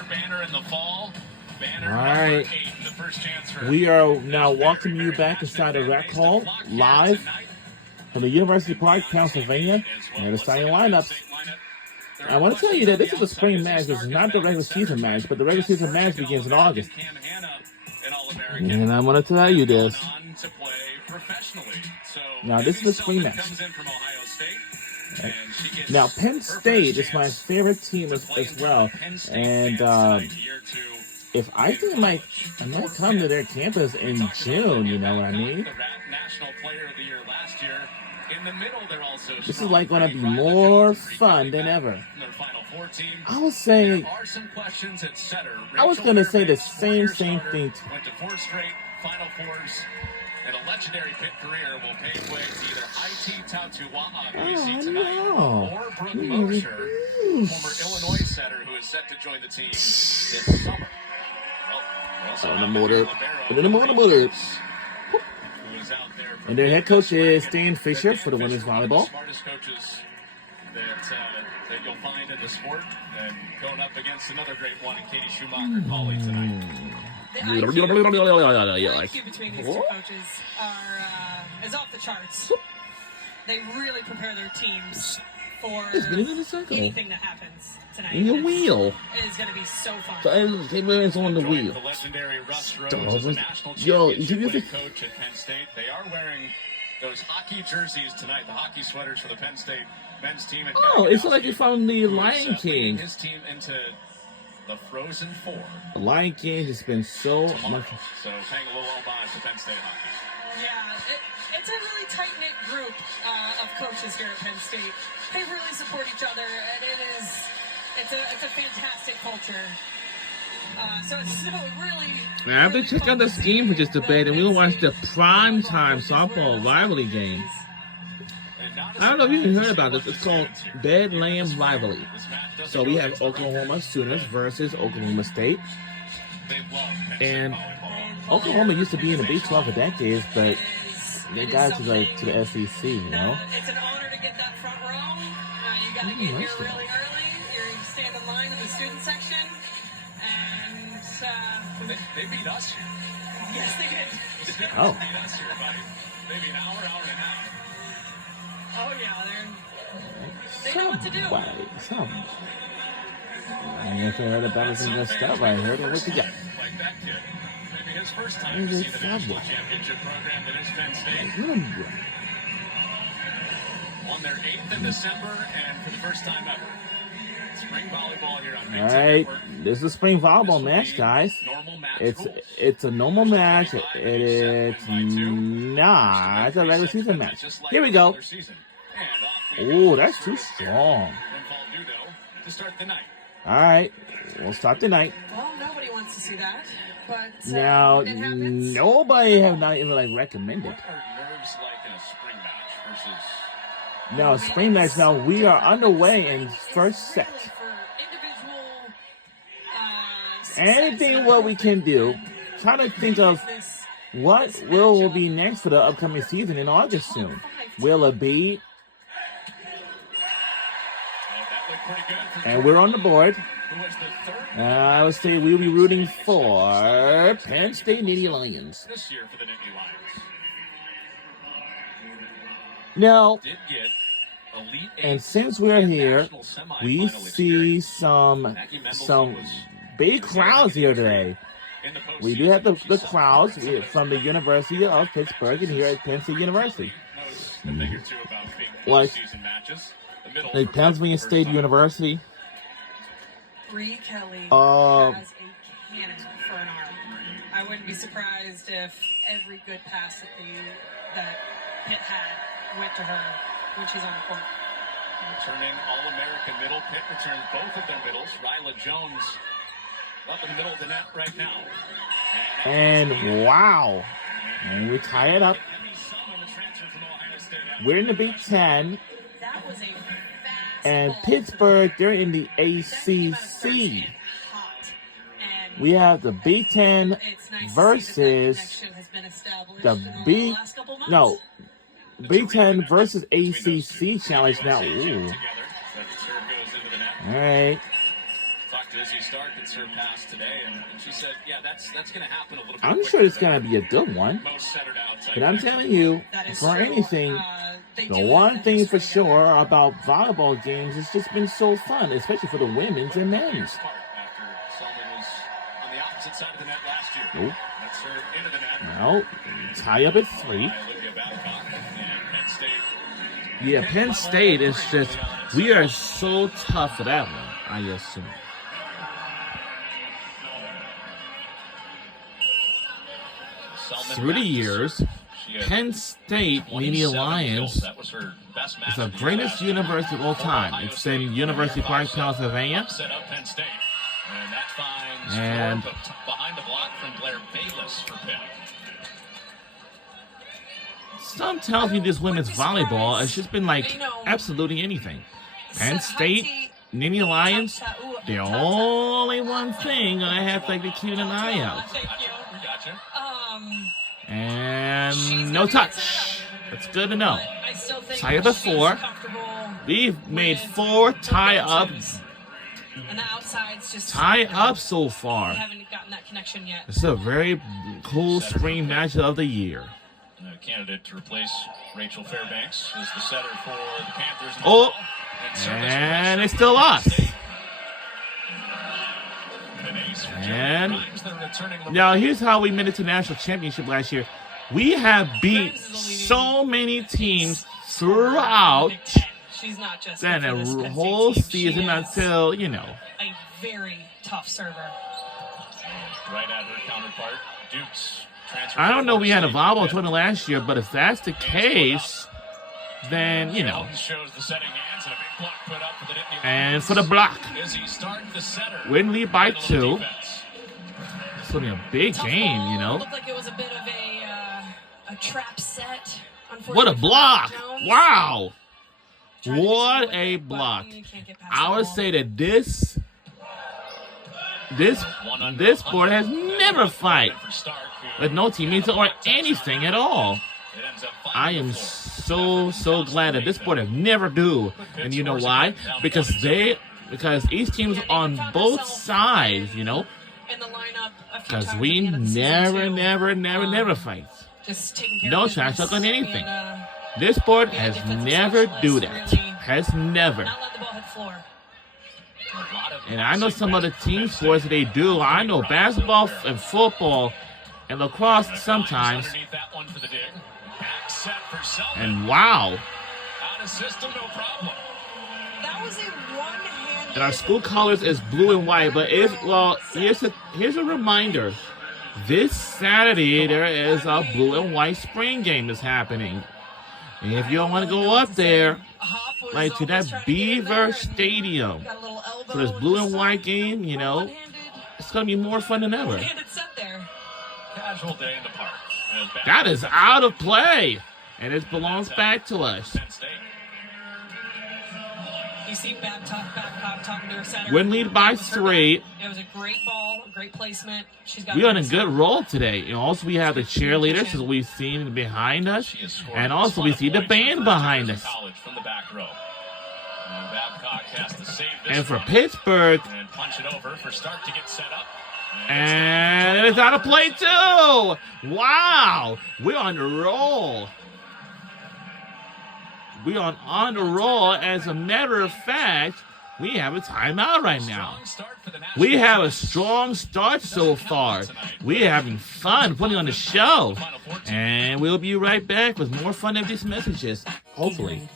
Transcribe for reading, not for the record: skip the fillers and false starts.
another banner in the fall. All right. We are now welcoming you back inside the rec hall, live from the University Park, Pennsylvania, and the starting lineups. I want to tell you that this is a spring match. This is not the regular season match, but the regular season match begins in August. And I want to tell you this. Now, this is a spring match. Right. Now, Penn State is my favorite team as well. And if I think I might come to their campus in June, you know what I mean? This is like going to be more fun than ever. I was saying, I was going to say the same thing. Final Fours and a legendary Pitt career will pave way to either IT Tautua'a, who we see tonight, or Brooke Mosher, former Illinois setter who is set to join the team this summer. On the motor. And their head coach is Stan Fisher for the women's volleyball. Smartest coaches that you'll find in the sport, and going up against another great one in Katie Schumacher calling tonight. The IQ between these two coaches is off the charts. They really prepare their teams for anything that happens tonight. In the wheel. It is going to be so fun. So everyone's on the wheel. The legendary Russ Rose is a national championship coach at Penn State. They are wearing those hockey jerseys tonight, the hockey sweaters for the Penn State men's team. Oh, it's like you found the Lion King. His team into the Frozen Four. The Lion King has been so much. So paying a little homage to Penn State hockey. Yeah, it's a really tight-knit group of coaches here at Penn State. They really support each other, and it's a fantastic culture. So it's really. I have to check out this game for just a bit, and we'll watch the primetime softball rivalry game. I don't know if you heard about this. It's called Bedlam Rivalry. So we have Oklahoma Sooners versus Oklahoma State. And Oklahoma used to be in the Big 12 for decades, but they got to the SEC, you know? It's an honor to get that front row. You got to get here really early. You stand in line in the student section. And they beat us here. Yes, they did. Oh. They beat us here by maybe an hour and a half. Oh, yeah, they know what to do. I never heard about some good stuff. I heard it. What you got? Like that kid. Maybe his first time to see the national championship program that is Penn State. Won their 8th in December, and for the first time ever. Spring volleyball here on Big Ten Network. This is a spring volleyball match, guys. It's a normal match. It's not a regular season match. Here we go. Oh, that's too strong. All right, we'll start the night. Well, nobody wants to see that, but now it happens. Nobody have not even recommended. Now, spring match. Now we are underway in first set. Anything what we can do, trying to think of what will be next for the upcoming season in August soon. Will it be? And we're on the board. I would say we'll be rooting for Penn State Nittany Lions. This year for the Nittany Lions. Now, and since we're here, we see some big crowds here today. We do have the crowds from the University of Pittsburgh and here at Penn State University. Like Pennsylvania State University. Bree Kelly has a cannon for an arm. I wouldn't be surprised if every good pass that Pitt had went to her when she's on the court. Returning All-American middle. Pitt returns both of their middles. Ryla Jones up in the middle of the net right now. And wow. And we tie it up. We're in the Big Ten. That was a and Pittsburgh, they're in the ACC. We have the Big Ten versus the Big Ten versus ACC challenge now. Ooh. All right. answer pass today, and she said, "Yeah, that's going to happen a little bit." I'm sure it's going to be a good one. But I'm telling you, for anything, the one thing for sure about volleyball games, it's just been so fun, especially for the women's and men's. Nope. No, tie up at 3. Yeah, Penn State is just, we are so tough for that one, I assume. Through the years, Penn State Nittany Lions is the greatest university of all time. It's in University Park, Pennsylvania. And behind the block from Blair Bayless for Penn. Some tells me this women's volleyball has just been like absolutely anything. Penn State, Nittany Lions, the only one thing I have to keep an eye out. And no touch. That's good to know. Tie up at 4. We've made 4 tie-ups. And the outside's just tie-up so far. We haven't gotten that connection yet. This is a very cool spring match of the year. A candidate to replace Rachel Fairbanks is the setter for the Panthers. Oh, and it's still us. And now here's how we made it to national championship last year. We have beat so many teams throughout the whole season until, you know. A very tough server. Right at her counterpart, Dukes. I don't know, we had a volleyball tournament last year, but if that's the case, then, you know. And for the block. Win lead by 2. It's going to be a big game, you know. Looked like it was a bit of a trap set. What a block! Wow! What a block. I would say that this sport has never fight with no teammates or anything at all. I am so glad that this sport has never do. And you know why? Because each team's on both sides, you know. Because we never fight. No trash talk on anything. This sport has never do that. Has never. And I know some other team sports that they do. I know basketball and football and lacrosse sometimes. And wow. And our school colors is blue and white, but here's a reminder. This Saturday there is a blue and white spring game that's happening. And if you don't want to go up there, like to that Beaver Stadium, for this blue and white game, you know, it's going to be more fun than ever. That is out of play, and it belongs back to us. You see Babcock talking to her center. Win lead by 3. It was a great ball, a great placement. We're on a good roll today. And also we have the cheerleaders, as we've seen behind us. And also we see the band behind us. And for Pittsburgh. And it's out of play too. Wow. We're on the roll. We are on the roll. As a matter of fact, we have a timeout right now. We have a strong start so far. We're having fun putting on the show. And we'll be right back with more fun of these messages, hopefully.